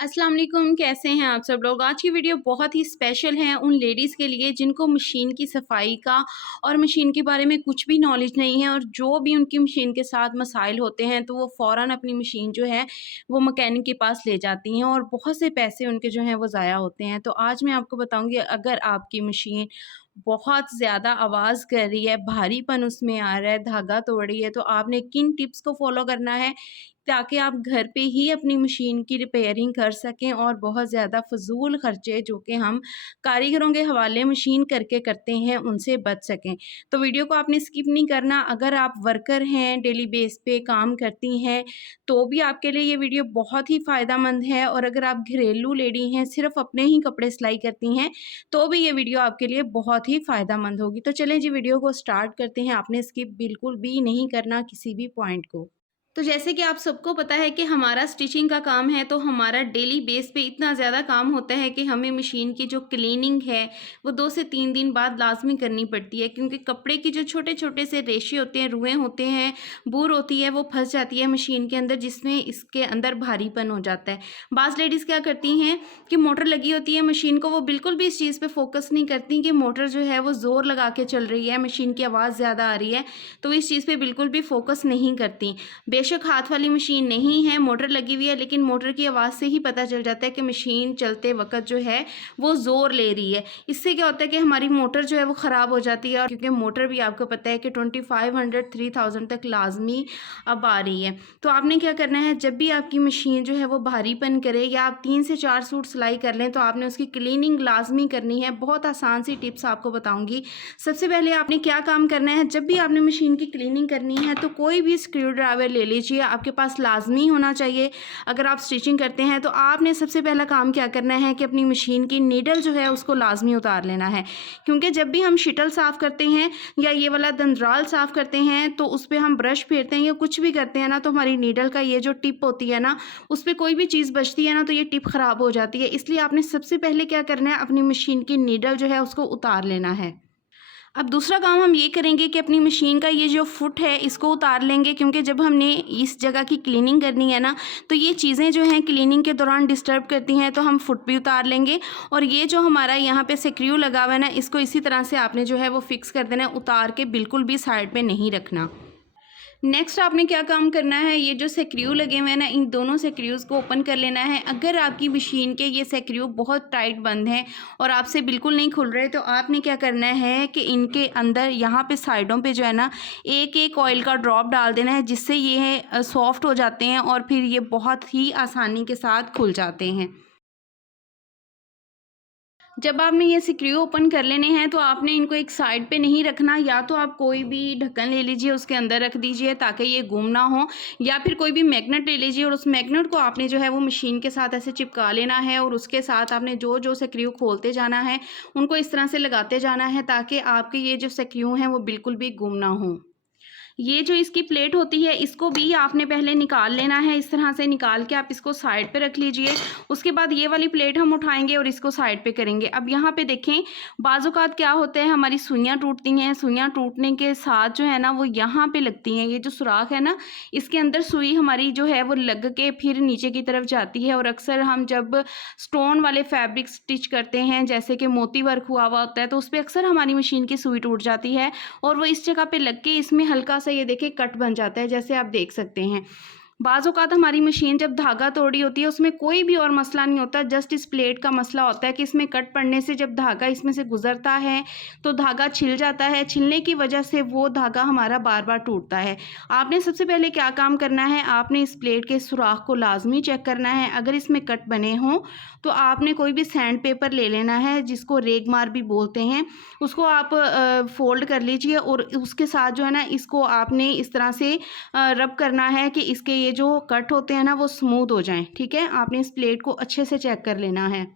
अस्सलाम वालेकुम, कैसे हैं आप सब लोग। आज की वीडियो बहुत ही स्पेशल है उन लेडीज़ के लिए जिनको मशीन की सफाई का और मशीन के बारे में कुछ भी नॉलेज नहीं है, और जो भी उनकी मशीन के साथ मसाइल होते हैं तो वो फ़ौरन अपनी मशीन जो है वो मैकेनिक के पास ले जाती हैं और बहुत से पैसे उनके जो हैं वो ज़ाया होते हैं। तो आज मैं आपको बताऊँगी, अगर आपकी मशीन बहुत ज़्यादा आवाज़ कर रही है, भारीपन उसमें आ रहा है, धागा तोड़ रही है, तो आपने किन टिप्स को फ़ॉलो करना है ताकि आप घर पे ही अपनी मशीन की रिपेयरिंग कर सकें और बहुत ज़्यादा फ़िज़ूल खर्चे जो कि हम कारीगरों के हवाले मशीन करके करते हैं उनसे बच सकें। तो वीडियो को आपने स्किप नहीं करना। अगर आप वर्कर हैं, डेली बेस पे काम करती हैं, तो भी आपके लिए ये वीडियो बहुत ही फ़ायदेमंद है, और अगर आप घरेलू लेडी हैं, सिर्फ़ अपने ही कपड़े सिलाई करती हैं, तो भी ये वीडियो आपके लिए बहुत ही फ़ायदेमंद होगी। तो चलें जी, वीडियो को स्टार्ट करते हैं। आपने स्किप बिल्कुल भी नहीं करना किसी भी पॉइंट को। तो जैसे कि आप सबको पता है कि हमारा स्टिचिंग का काम है, तो हमारा डेली बेस पे इतना ज़्यादा काम होता है कि हमें मशीन की जो क्लीनिंग है वो 2 से 3 दिन बाद लाज़मी करनी पड़ती है, क्योंकि कपड़े की जो छोटे-छोटे से रेशे होते हैं, रुएँ होते हैं, बूर होती है, वो फँस जाती है मशीन के अंदर, जिसमें इसके अंदर भारीपन हो जाता है। बाज़ लेडीज़ क्या करती हैं कि मोटर लगी होती है मशीन को, वो बिल्कुल भी इस चीज़ पे फ़ोकस नहीं करती कि मोटर जो है वो ज़ोर लगा के चल रही है, मशीन की आवाज़ ज़्यादा आ रही है, तो इस चीज़ पे बिल्कुल भी फ़ोकस नहीं करती। बेशक हाथ वाली मशीन नहीं है, मोटर लगी हुई है, लेकिन मोटर की आवाज़ से ही पता चल जाता है कि मशीन चलते वक़्त जो है वो ज़ोर ले रही है। इससे क्या होता है कि हमारी मोटर जो है वो ख़राब हो जाती है, और क्योंकि मोटर भी आपको पता है कि 2500 3000 तक लाज़मी अब आ रही है। तो आपने क्या करना है, जब भी आपकी मशीन जो है वो भारीपन करे या आप 3 से 4 सूट सिलाई कर लें, तो आपने उसकी क्लीनिंग लाज़मी करनी है। बहुत आसान सी टिप्स आपको बताऊँगी। सबसे पहले आपने क्या काम करना है, जब भी आपने मशीन की क्लीनिंग करनी है तो कोई भी स्क्रू ड्राइवर ले लीजिए, आपके पास लाज़मी होना चाहिए। अगर आप स्टिचिंग करते हैं तो आपने सबसे पहला काम क्या करना है कि अपनी मशीन की नीडल जो है उसको लाज़मी उतार लेना है, क्योंकि जब भी हम शटल साफ़ करते हैं या ये वाला दंद्राल साफ़ करते हैं, तो उस पे हम ब्रश फेरते हैं या कुछ भी करते हैं ना, तो हमारी नीडल का ये जो टिप होती है ना, उस पे कोई भी चीज़ बचती है ना, तो ये टिप ख़राब हो जाती है। इसलिए आपने सबसे पहले क्या करना है, अपनी मशीन की नीडल जो है उसको उतार लेना है। अब दूसरा काम हम ये करेंगे कि अपनी मशीन का ये जो फुट है इसको उतार लेंगे, क्योंकि जब हमने इस जगह की क्लीनिंग करनी है ना, तो ये चीज़ें जो हैं क्लीनिंग के दौरान डिस्टर्ब करती हैं, तो हम फुट भी उतार लेंगे। और ये जो हमारा यहाँ पे स्क्रू लगा हुआ है ना, इसको इसी तरह से आपने जो है वो फिक्स कर देना है, उतार के बिल्कुल भी साइड पे नहीं रखना। नेक्स्ट आपने क्या काम करना है, ये जो स्क्रू लगे हुए हैं ना, इन दोनों स्क्रूज़ को ओपन कर लेना है। अगर आपकी मशीन के ये स्क्रू बहुत टाइट बंद हैं और आपसे बिल्कुल नहीं खुल रहे, तो आपने क्या करना है कि इनके अंदर यहाँ पे साइडों पे जो है ना, एक एक ऑयल का ड्रॉप डाल देना है, जिससे ये सॉफ्ट हो जाते हैं और फिर ये बहुत ही आसानी के साथ खुल जाते हैं। जब आपने ये स्क्रू ओपन कर लेने हैं, तो आपने इनको एक साइड पे नहीं रखना, या तो आप कोई भी ढक्कन ले लीजिए उसके अंदर रख दीजिए ताकि ये गुम ना हो, या फिर कोई भी मैग्नेट ले लीजिए और उस मैग्नेट को आपने जो है वो मशीन के साथ ऐसे चिपका लेना है, और उसके साथ आपने जो जो स्क्रू खोलते जाना है उनको इस तरह से लगाते जाना है, ताकि आपके ये जो स्क्रू हैं वो बिल्कुल भी गुम ना हो। ये जो इसकी प्लेट होती है इसको भी आपने पहले निकाल लेना है, इस तरह से निकाल के आप इसको साइड पे रख लीजिए। उसके बाद ये वाली प्लेट हम उठाएँगे और इसको साइड पे करेंगे। अब यहाँ पे देखें, बाज़ औक़ात क्या होता है, हमारी सुइयाँ टूटती हैं, सुइयाँ टूटने के साथ जो है ना वो यहाँ पे लगती हैं। ये जो सुराख है ना, इसके अंदर सुई हमारी जो है वो लग के फिर नीचे की तरफ जाती है, और अक्सर हम जब स्टोन वाले फैब्रिक स्टिच करते हैं, जैसे कि मोती वर्क हुआ हुआ होता है, तो उसपे अक्सर हमारी मशीन की सुई टूट जाती है, और वो इस जगह पे लग के इसमें हल्का-सा ये देखिए कट बन जाता है, जैसे आप देख सकते हैं। बाज़ औक़ात हमारी मशीन जब धागा तोड़ी होती है उसमें कोई भी और मसला नहीं होता, जस्ट इस प्लेट का मसला होता है कि इसमें कट पड़ने से जब धागा इसमें से गुज़रता है तो धागा छिल जाता है, छिलने की वजह से वो धागा हमारा बार-बार टूटता है। आपने सबसे पहले क्या काम करना है, आपने इस प्लेट के सुराख को लाज़मी चेक करना है। अगर इसमें कट बने हों तो आपने कोई भी सैंड पेपर ले लेना है, जिसको रेगमार भी बोलते हैं, उसको आप फ़ोल्ड कर लीजिए, और उसके साथ जो है ना इसको आपने इस तरह से रब करना है कि इसके ये जो कट होते हैं ना वो स्मूथ हो जाएँ, ठीक है? आपने इस प्लेट को अच्छे से चेक कर लेना है।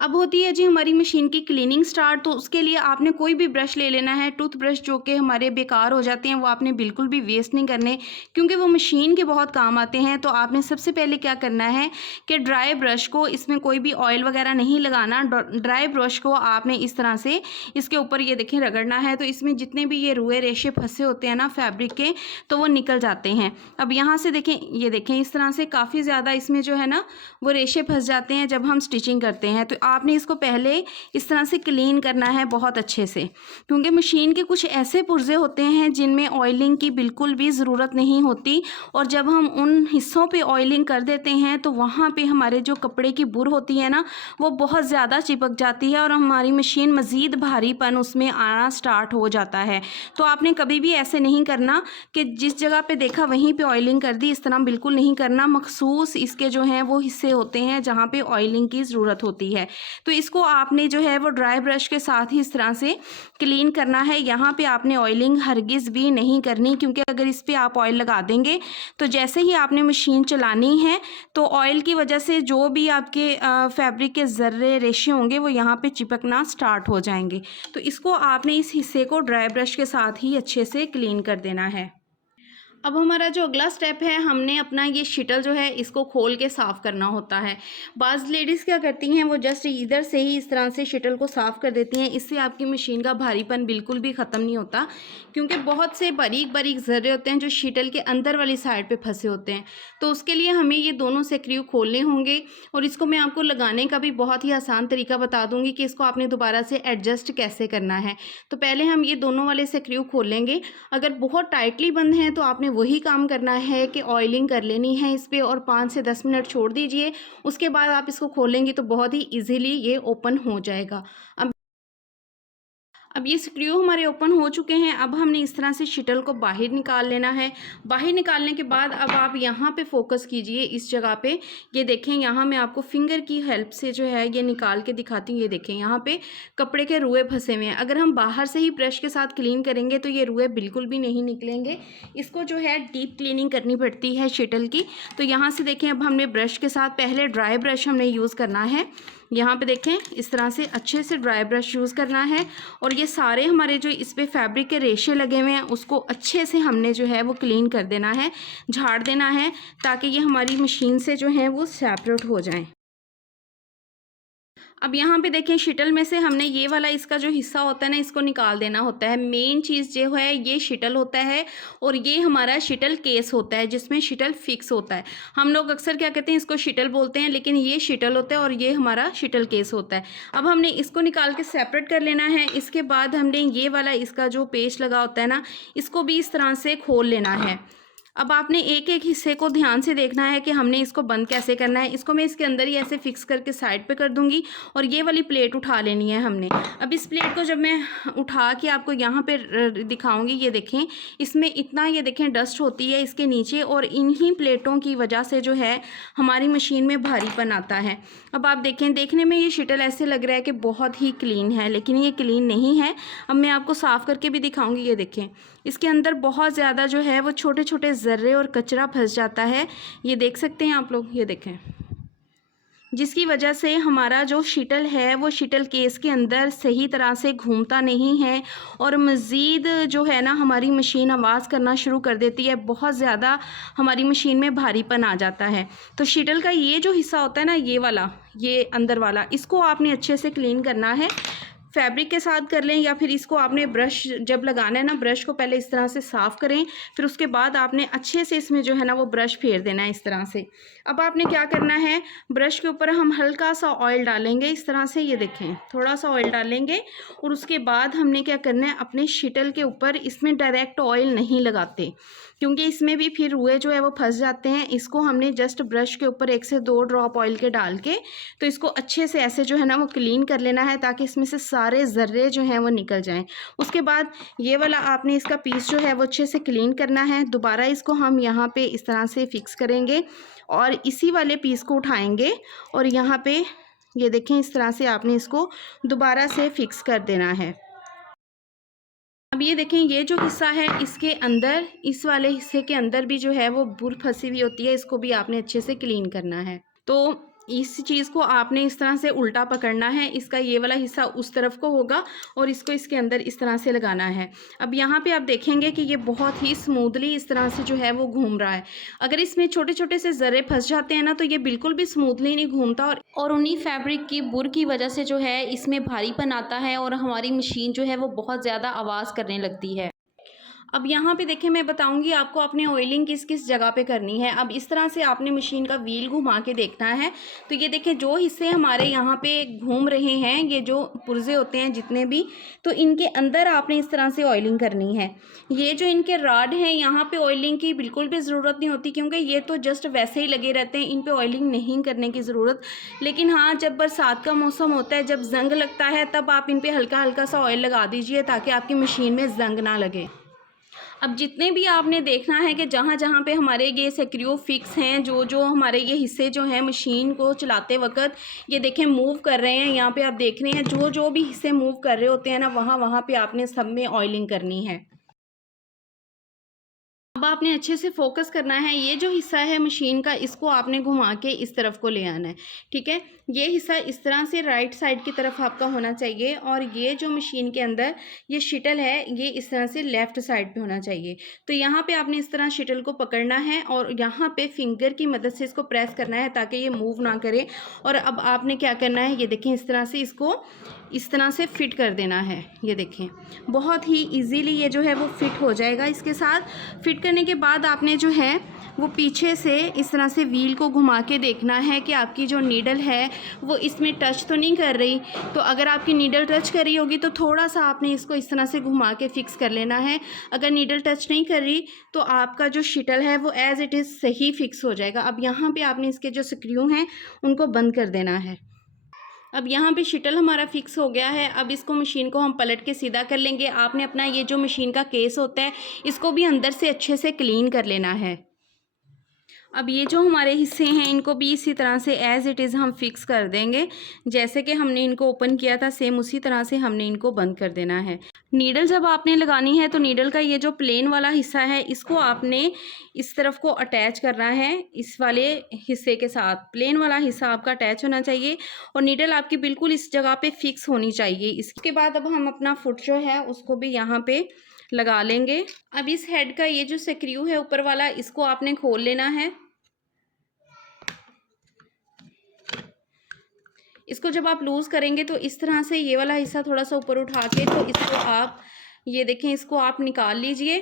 अब होती है जी हमारी मशीन की क्लीनिंग स्टार्ट। तो उसके लिए आपने कोई भी ब्रश ले लेना है। टूथब्रश जो कि हमारे बेकार हो जाते हैं वो आपने बिल्कुल भी वेस्ट नहीं करने, क्योंकि वो मशीन के बहुत काम आते हैं। तो आपने सबसे पहले क्या करना है कि ड्राई ब्रश को, इसमें कोई भी ऑयल वगैरह नहीं लगाना, ड्राई ब्रश को आपने इस तरह से इसके ऊपर ये देखें रगड़ना है। तो इसमें जितने भी ये रुए रेशे फंसे होते हैं ना फैब्रिक के, तो वो निकल जाते हैं। अब यहाँ से देखें, ये देखें इस तरह से काफ़ी ज़्यादा इसमें जो है ना वो रेशे फंस जाते हैं जब हम स्टिचिंग करते हैं। तो आपने इसको पहले इस तरह से क्लीन करना है बहुत अच्छे से, क्योंकि मशीन के कुछ ऐसे पुर्जे होते हैं जिनमें ऑयलिंग की बिल्कुल भी ज़रूरत नहीं होती, और जब हम उन हिस्सों पे ऑयलिंग कर देते हैं तो वहाँ पे हमारे जो कपड़े की बुर होती है ना वो बहुत ज़्यादा चिपक जाती है और हमारी मशीन मज़ीद भारीपन उसमें आना स्टार्ट हो जाता है। तो आपने कभी भी ऐसे नहीं करना कि जिस जगह पे देखा वहीं पे ऑयलिंग कर दी, इस तरह बिल्कुल नहीं करना। मखसूस इसके जो हैं वो हिस्से होते हैं जहाँ पे ऑयलिंग की ज़रूरत होती है। तो इसको आपने जो है वो ड्राई ब्रश के साथ ही इस तरह से क्लीन करना है। यहाँ पे आपने ऑयलिंग हरगिज़ भी नहीं करनी, क्योंकि अगर इस पर आप ऑयल लगा देंगे तो जैसे ही आपने मशीन चलानी है तो ऑयल की वजह से जो भी आपके फैब्रिक के ज़र्रे रेशे होंगे वो यहाँ पे चिपकना स्टार्ट हो जाएंगे। तो इसको आपने इस हिस्से को ड्राई ब्रश के साथ ही अच्छे से क्लीन कर देना है। अब हमारा जो अगला स्टेप है, हमने अपना ये शटल जो है इसको खोल के साफ़ करना होता है। बाज़ लेडीज़ क्या करती हैं, वो जस्ट इधर से ही इस तरह से शटल को साफ़ कर देती हैं। इससे आपकी मशीन का भारीपन बिल्कुल भी ख़त्म नहीं होता, क्योंकि बहुत से बारीक बारीक ज़र्रे होते हैं जो शटल के अंदर वाली साइड पे फंसे होते हैं। तो उसके लिए हमें ये दोनों स्क्रू खोलने होंगे, और इसको मैं आपको लगाने का भी बहुत ही आसान तरीका बता दूँगी कि इसको आपने दोबारा से एडजस्ट कैसे करना है। तो पहले हम ये दोनों वाले स्क्रू खोल लेंगे। अगर बहुत टाइटली बंद हैं तो आपने वही काम करना है कि ऑयलिंग कर लेनी है इस पे और 5 से 10 मिनट छोड़ दीजिए। उसके बाद आप इसको खोलेंगे तो बहुत ही इजीली ये ओपन हो जाएगा। अब ये स्क्रू हमारे ओपन हो चुके हैं। अब हमने इस तरह से शटल को बाहर निकाल लेना है। बाहर निकालने के बाद अब आप यहाँ पे फोकस कीजिए इस जगह पे। ये देखें, यहाँ मैं आपको फिंगर की हेल्प से जो है ये निकाल के दिखाती हूँ। ये देखें यहाँ पे कपड़े के रुए फंसे हुए हैं। अगर हम बाहर से ही ब्रश के साथ क्लीन करेंगे तो ये रुए बिल्कुल भी नहीं निकलेंगे। इसको जो है डीप क्लीनिंग करनी पड़ती है शटल की। तो यहाँ से देखें, अब हमने ब्रश के साथ पहले ड्राई ब्रश हमने यूज़ करना है। यहाँ पे देखें इस तरह से अच्छे से ड्राई ब्रश यूज़ करना है, और ये सारे हमारे जो इस पे फैब्रिक के रेशे लगे हुए हैं उसको अच्छे से हमने जो है वो क्लीन कर देना है, झाड़ देना है, ताकि ये हमारी मशीन से जो है वो सेपरेट हो जाएं। अब यहाँ पे देखें, शटल में से हमने ये वाला इसका जो हिस्सा होता है ना इसको निकाल देना होता है। मेन चीज़ जो है ये शटल होता है, और ये हमारा शटल केस होता है जिसमें शटल फिक्स होता है। हम लोग अक्सर क्या कहते हैं, इसको शटल बोलते हैं, लेकिन ये शटल होता है और ये हमारा शटल केस होता है। अब हमने इसको निकाल के सेपरेट कर लेना है। इसके बाद हमने ये वाला इसका जो पेच लगा होता है ना इसको भी इस तरह से खोल लेना है। अब आपने एक एक हिस्से को ध्यान से देखना है कि हमने इसको बंद कैसे करना है। इसको मैं इसके अंदर ही ऐसे फिक्स करके साइड पे कर दूंगी, और ये वाली प्लेट उठा लेनी है हमने। अब इस प्लेट को जब मैं उठा के आपको यहाँ पे दिखाऊंगी, ये देखें इसमें इतना, ये देखें डस्ट होती है इसके नीचे, और इन्हीं प्लेटों की वजह से जो है हमारी मशीन में भारीपन आता है। अब आप देखें, देखने में ये शटल ऐसे लग रहा है कि बहुत ही क्लीन है, लेकिन ये क्लीन नहीं है। अब मैं आपको साफ़ करके भी दिखाऊंगी। ये देखें इसके अंदर बहुत ज़्यादा जो है वो छोटे छोटे ज़र्रे और कचरा फंस जाता है। ये देख सकते हैं आप लोग, ये देखें, जिसकी वजह से हमारा जो शटल है वो शटल केस के अंदर सही तरह से घूमता नहीं है, और मज़ीद जो है ना हमारी मशीन आवाज़ करना शुरू कर देती है। बहुत ज़्यादा हमारी मशीन में भारीपन आ जाता है। तो शटल का ये जो हिस्सा होता है ना, ये वाला, ये अंदर वाला, इसको आपने अच्छे से क्लीन करना है। फैब्रिक के साथ कर लें, या फिर इसको आपने ब्रश जब लगाना है ना, ब्रश को पहले इस तरह से साफ़ करें, फिर उसके बाद आपने अच्छे से इसमें जो है ना वो ब्रश फेर देना है इस तरह से। अब आपने क्या करना है, ब्रश के ऊपर हम हल्का सा ऑयल डालेंगे इस तरह से। ये देखें थोड़ा सा ऑयल डालेंगे, और उसके बाद हमने क्या करना है, अपने शटल के ऊपर इसमें डायरेक्ट ऑयल नहीं लगाते, क्योंकि इसमें भी फिर रुए जो है वो फंस जाते हैं। इसको हमने जस्ट ब्रश के ऊपर 1 से 2 ड्रॉप ऑयल के डाल के तो इसको अच्छे से ऐसे जो है ना वो क्लीन कर लेना है, ताकि इसमें से सारे ज़र्रे जो हैं वो निकल जाएं। उसके बाद ये वाला आपने इसका पीस जो है वो अच्छे से क्लीन करना है। दोबारा इसको हम यहाँ पे इस तरह से फिक्स करेंगे, और इसी वाले पीस को उठाएंगे, और यहाँ पे ये देखें इस तरह से आपने इसको दोबारा से फिक्स कर देना है। अब ये देखें, ये जो हिस्सा है इसके अंदर, इस वाले हिस्से के अंदर भी जो है वो बुर फंसी हुई होती है, इसको भी आपने अच्छे से क्लीन करना है। तो इस चीज़ को आपने इस तरह से उल्टा पकड़ना है, इसका ये वाला हिस्सा उस तरफ को होगा और इसको इसके अंदर इस तरह से लगाना है। अब यहाँ पे आप देखेंगे कि ये बहुत ही स्मूथली इस तरह से जो है वो घूम रहा है। अगर इसमें छोटे-छोटे से ज़र्रे फँस जाते हैं ना, तो ये बिल्कुल भी स्मूथली नहीं घूमता और उन्हीं फैब्रिक की बुर की वजह से जो है इसमें भारीपन आता है और हमारी मशीन जो है वो बहुत ज़्यादा आवाज़ करने लगती है। अब यहाँ पे देखिए, मैं बताऊँगी आपको आपने ऑयलिंग किस किस जगह पे करनी है। अब इस तरह से आपने मशीन का व्हील घुमा के देखना है। तो ये देखिए, जो हिस्से हमारे यहाँ पे घूम रहे हैं, ये जो पुर्जे होते हैं जितने भी, तो इनके अंदर आपने इस तरह से ऑयलिंग करनी है। ये जो इनके राड हैं, यहाँ पे ऑयलिंग की बिल्कुल भी ज़रूरत नहीं होती, क्योंकि ये तो जस्ट वैसे ही लगे रहते हैं, इन पर ऑयलिंग नहीं करने की ज़रूरत। लेकिन हाँ, जब बरसात का मौसम होता है, जब जंग लगता है, तब आप इन पर हल्का हल्का सा ऑयल लगा दीजिए ताकि आपकी मशीन में जंग ना लगे। अब जितने भी आपने देखना है कि जहाँ जहाँ पे हमारे ये स्क्रू फिक्स हैं, जो जो हमारे ये हिस्से जो हैं मशीन को चलाते वक्त ये देखें मूव कर रहे हैं, यहाँ पे आप देख रहे हैं जो जो भी हिस्से मूव कर रहे होते हैं ना, वहाँ वहाँ पे आपने सब में ऑयलिंग करनी है। अब आपने अच्छे से फोकस करना है। ये जो हिस्सा है मशीन का, इसको आपने घुमा के इस तरफ को ले आना है, ठीक है। ये हिस्सा इस तरह से राइट साइड की तरफ आपका होना चाहिए और ये जो मशीन के अंदर ये शटल है, ये इस तरह से लेफ़्ट साइड पे होना चाहिए। तो यहाँ पे आपने इस तरह शटल को पकड़ना है और यहाँ पे फिंगर की मदद से इसको प्रेस करना है ताकि ये मूव ना करे। और अब आपने क्या करना है, ये देखें, इस तरह से इसको इस तरह से फिट कर देना है। ये देखें, बहुत ही इजीली ये जो है वो फिट हो जाएगा। इसके साथ फिट करने के बाद आपने जो है वो पीछे से इस तरह से व्हील को घुमा के देखना है कि आपकी जो नीडल है वो इसमें टच तो नहीं कर रही। तो अगर आपकी नीडल टच कर रही होगी तो थोड़ा सा आपने इसको इस तरह से घुमा के फिक्स कर लेना है। अगर नीडल टच नहीं कर रही तो आपका जो शटल है वो एज़ इट इज़ सही फिक्स हो जाएगा। अब यहाँ पे आपने इसके जो स्क्रू हैं उनको बंद कर देना है। अब यहाँ पे शटल हमारा फिक्स हो गया है। अब इसको मशीन को हम पलट के सीधा कर लेंगे। आपने अपना ये जो मशीन का केस होता है इसको भी अंदर से अच्छे से क्लीन कर लेना है। अब ये जो हमारे हिस्से हैं इनको भी इसी तरह से एज़ इट इज़ हम फिक्स कर देंगे। जैसे कि हमने इनको ओपन किया था सेम उसी तरह से हमने इनको बंद कर देना है। नीडल जब आपने लगानी है तो नीडल का ये जो प्लेन वाला हिस्सा है इसको आपने इस तरफ को अटैच करना है, इस वाले हिस्से के साथ प्लेन वाला हिस्सा आपका अटैच होना चाहिए और नीडल आपकी बिल्कुल इस जगह पे फिक्स होनी चाहिए। इसके बाद अब हम अपना फुट जो है उसको भी यहाँ पे लगा लेंगे। अब इस हेड का ये जो स्क्रू है ऊपर वाला, इसको आपने खोल लेना है। इसको जब आप लूज़ करेंगे तो इस तरह से ये वाला हिस्सा थोड़ा सा ऊपर उठा के तो इसको आप ये देखें, इसको आप निकाल लीजिए।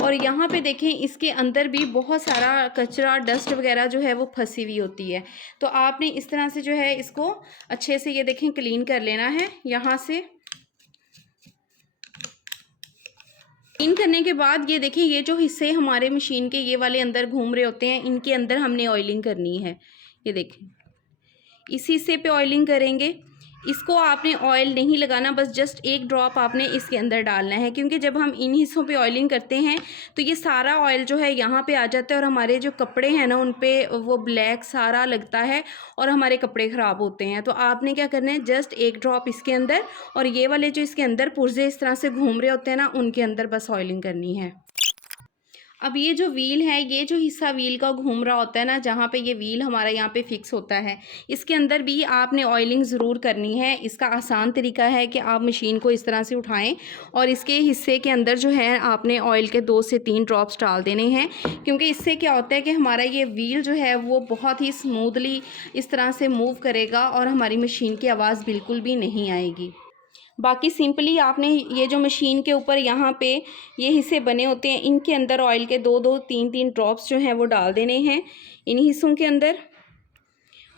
और यहाँ पे देखें इसके अंदर भी बहुत सारा कचरा डस्ट वगैरह जो है वो फंसी हुई होती है। तो आपने इस तरह से जो है इसको अच्छे से ये देखें क्लीन कर लेना है। यहाँ से क्लीन करने के बाद ये देखिए, ये जो हिस्से हमारे मशीन के ये वाले अंदर घूम रहे होते हैं इनके अंदर हमने ऑयलिंग करनी है। ये देखें, इस हिस्से पे ऑयलिंग करेंगे। इसको आपने ऑयल नहीं लगाना, बस जस्ट एक ड्रॉप आपने इसके अंदर डालना है, क्योंकि जब हम इन हिस्सों पे ऑयलिंग करते हैं तो ये सारा ऑयल जो है यहाँ पे आ जाता है और हमारे जो कपड़े हैं ना उन पे वो ब्लैक सारा लगता है और हमारे कपड़े ख़राब होते हैं। तो आपने क्या करना है, जस्ट एक ड्रॉप इसके अंदर और ये वाले जो इसके अंदर पुर्जे इस तरह से घूम रहे होते हैं ना उनके अंदर बस ऑयलिंग करनी है। अब ये जो व्हील है, ये जो हिस्सा व्हील का घूम रहा होता है ना, जहाँ पे ये व्हील हमारा यहाँ पे फिक्स होता है, इसके अंदर भी आपने ऑयलिंग ज़रूर करनी है। इसका आसान तरीका है कि आप मशीन को इस तरह से उठाएं और इसके हिस्से के अंदर जो है आपने ऑयल के 2 से 3 ड्रॉप्स डाल देने हैं, क्योंकि इससे क्या होता है कि हमारा ये व्हील जो है वो बहुत ही स्मूथली इस तरह से मूव करेगा और हमारी मशीन की आवाज़ बिल्कुल भी नहीं आएगी। बाकी सिंपली आपने ये जो मशीन के ऊपर यहाँ पे ये हिस्से बने होते हैं इनके अंदर ऑयल के 2-2 3-3 ड्रॉप्स जो हैं वो डाल देने हैं इन हिस्सों के अंदर।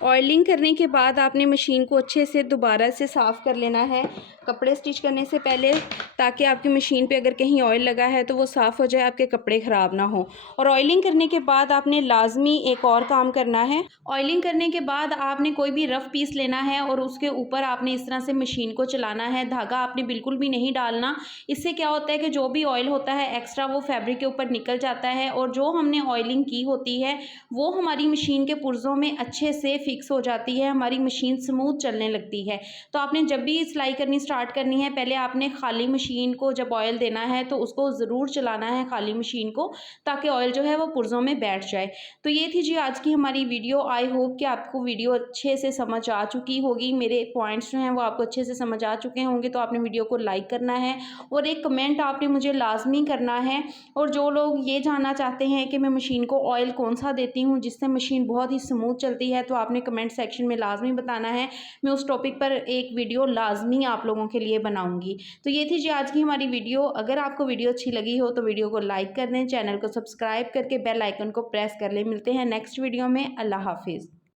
ऑयलिंग करने के बाद आपने मशीन को अच्छे से दोबारा से साफ़ कर लेना है कपड़े स्टिच करने से पहले, ताकि आपकी मशीन पे अगर कहीं ऑयल लगा है तो वो साफ़ हो जाए, आपके कपड़े ख़राब ना हो। और ऑयलिंग करने के बाद आपने लाजमी एक और काम करना है। ऑयलिंग करने के बाद आपने कोई भी रफ़ पीस लेना है और उसके ऊपर आपने इस तरह से मशीन को चलाना है। धागा आपने बिल्कुल भी नहीं डालना। इससे क्या होता है कि जो भी ऑयल होता है एक्स्ट्रा वो फैब्रिक के ऊपर निकल जाता है और जो हमने ऑयलिंग की होती है वो हमारी मशीन के पुर्ज़ों में अच्छे से फिक्स हो जाती है, हमारी मशीन स्मूथ चलने लगती है। तो आपने जब भी सिलाई करनी स्टार्ट करनी है, पहले आपने खाली मशीन मशीन को जब ऑयल देना है तो उसको ज़रूर चलाना है खाली मशीन को, ताकि ऑयल जो है वो पुर्ज़ों में बैठ जाए। तो ये थी जी आज की हमारी वीडियो। आई होप कि आपको वीडियो अच्छे से समझ आ चुकी होगी, मेरे पॉइंट्स जो हैं वो आपको अच्छे से समझ आ चुके होंगे। तो आपने वीडियो को लाइक करना है और एक कमेंट आपने मुझे लाजमी करना है। और जो लोग ये जानना चाहते हैं कि मैं मशीन को ऑयल कौन सा देती हूँ जिससे मशीन बहुत ही स्मूथ चलती है, तो आपने कमेंट सेक्शन में लाजमी बताना है। मैं उस टॉपिक पर एक वीडियो लाजमी आप लोगों के लिए बनाऊंगी। तो ये थी जी आज की हमारी वीडियो। अगर आपको वीडियो अच्छी लगी हो तो वीडियो को लाइक कर दें, चैनल को सब्सक्राइब करके बेल आइकन को प्रेस कर लें। मिलते हैं नेक्स्ट वीडियो में। अल्लाह हाफिज़।